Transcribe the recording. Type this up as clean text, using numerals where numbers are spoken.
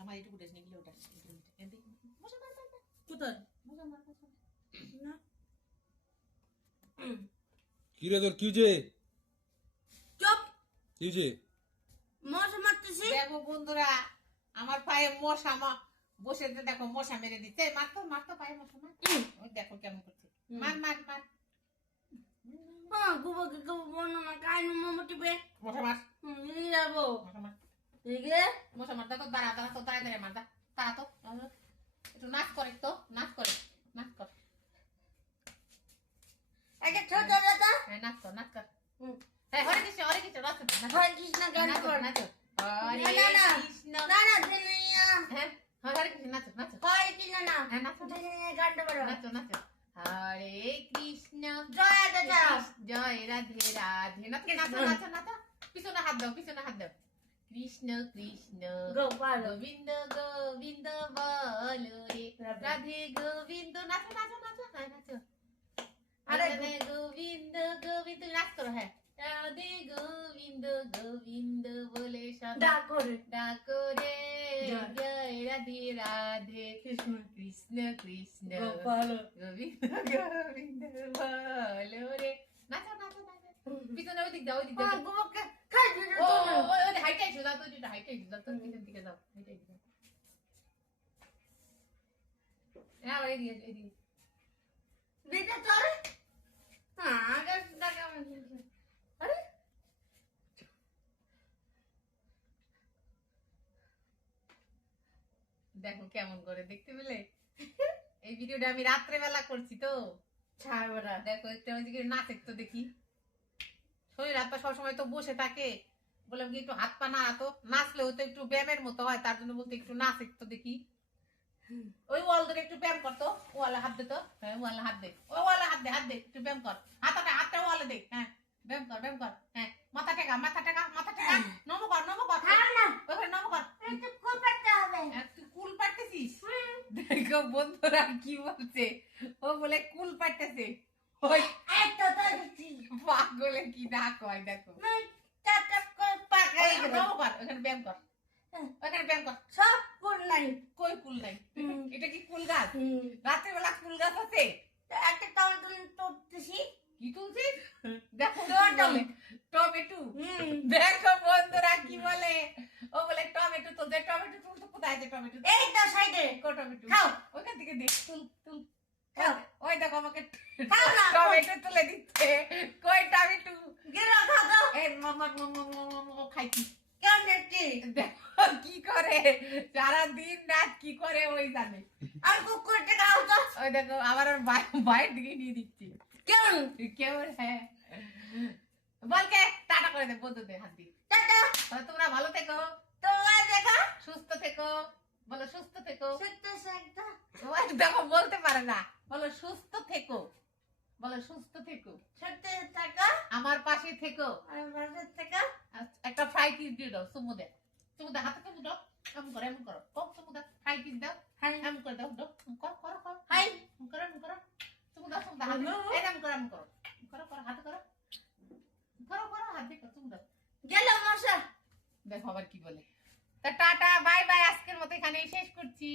আমার একটু ফুটেজ নিয়ে ওটা মশা মার কোথায় মশা মার না কি রে তোর কি যে চুপ কি যে মশা মারতেছি দেখো বন্ধুরা আমার পায়ে মশা বসে দেখো মশা মেরে দিচ্ছে মারতো পায়ে মশা মার ওই দেখো কেমন করছে মার মার মার হ্যাঁ গুবকে গুব বনো না কাই মোমোটি বে মশা মার নিয়ে যাবো মশা মার ঠিক আছে মশা মার দেখো দাঁড়া মার তারা তো একটু নাচ করে নাচ কর আগে ছোট দাদা হ্যাঁ নাচ কর হ্যাঁ হরে কৃষ্ণ নাচ হরে কৃষ্ণ গান কর নাচ হরে কৃষ্ণ না না দিনিয়া হ্যাঁ হরে কৃষ্ণ নাচ হরে কৃষ্ণ না হ্যাঁ নাচ দিনিয়া গানটা বলো নাচ হরে কৃষ্ণ জয় দাদা জয় রাধে রাধে নাচ পিছনে হাত দাও কৃষ্ণ কৃষ্ণ গোপাল গোবিন্দ গোবিন্দ বলো রে রাধে গোবিন্দ নাচ হ্যাঁ নাচ আরে রাধে গোবিন্দ গোবিন্দ নাচ করো হ্যাঁ রাধে গোবিন্দ গোবিন্দ বলে সদা ডাকো রে জয় রাধে রাধে কৃষ্ণ কৃষ্ণ কৃষ্ণ গোপাল গোবিন্দ গোবিন্দ বলো রে নাচ পিছনে ওই দিক দাও গুবকে খাই দিতে তো ওই হাইটাই দাও তো এটা হাইটাই দাও তো পিছন দিকে দাও হাইটাই দাও হ্যাঁ এই দিকে দিতে চলে হ্যাঁ আগে দেখা আরে দেখো কেমন করে দেখতে পেলে এই ভিডিওটা আমি রাত্রে বেলা করছি তো ছাড়বরা দেখো একটা ওইদিকে নাচ একটু দেখি শরীর হাত পা সবসময় তো বসে থাকে বললাম কি একটু হাত পা নাড়াতো নাচলেও তো একটু ব্যায়ামের মতো হয় তার জন্য বলতে একটু নাচ একটু দেখি ওই ওয়াল ধরে একটু ব্যায়াম করতো ওয়ালে হাত দিত হ্যাঁ ওয়ালে হাত দে ওই ওয়ালে হাত দে একটু ব্যায়াম কর হাতটা ওয়ালে দে হ্যাঁ ব্যায়াম কর হ্যাঁ মাথা টেকা নমো কর ওখানে নমো কর একটু কোপ করতে হবে তুই কুল পাড়তেছিস দেখো বন্ধুরা কি বলছে ও বলে কুল পাড়তেছে ওই এত তো দিচ্ছি পাগলে কি না কয় দেখো নাই টাটা কই পাকাই নমো কর ওখানে ব্যায়াম কর সব কোন নাই কই কুল নাই এটা কি কুল গাছ হুম রাতের বেলা কুল গাছ আছে একটা টমেটো তুলতেছি কি তুলছিস দেখো টমেটো। টমেটো দেখো বন্ধুরা কি বলে ও বলে টমেটো তুলতে কোথায় আছে টমেটো এই তো সাইডে কো টমেটো খাও ওইখান থেকে দেখ তুল খাও ওই দেখো আমাকে খাও না টমেটো তুলে দিচ্ছে কই টমেটো গেরা খাও এই মামা খাইছি কেন দেখছি দেখো কি করে সারা দিন রাত কি করে ওই জানে আর কুকুরটা খাও তো ওই দেখো আবার ওর বাইরের দিকে নিয়ে দিচ্ছি কেন হ্যাঁ বলকে টাটা করে দে বন্ধুদের হাত দিয়ে টাটা তোমরা ভালো থেকো তোমার দেখা সুস্থ থেকো বলো সুস্থ থেকো সত্য সত্য দেখো বলতে পারে না বলো সুস্থ থেকো সত্য টাকা আমার পাশে থেকো আর বাজার টাকা একটা ফ্রাই পিস দিয়ে দাও চুমু দে হাতে চুমু দাও এমন করো কম চুমু দাও ফ্রাই পিস দাও হাই এমন করে দাও করো হাই করো চুমু দাও হাতে এরকম করো হাতে করো হাত দিয়ে চুমু দাও গেল মশা দেখো আবার কি বলে তা টাটা বাই বাই আজকের মতো এখানেই শেষ করছি।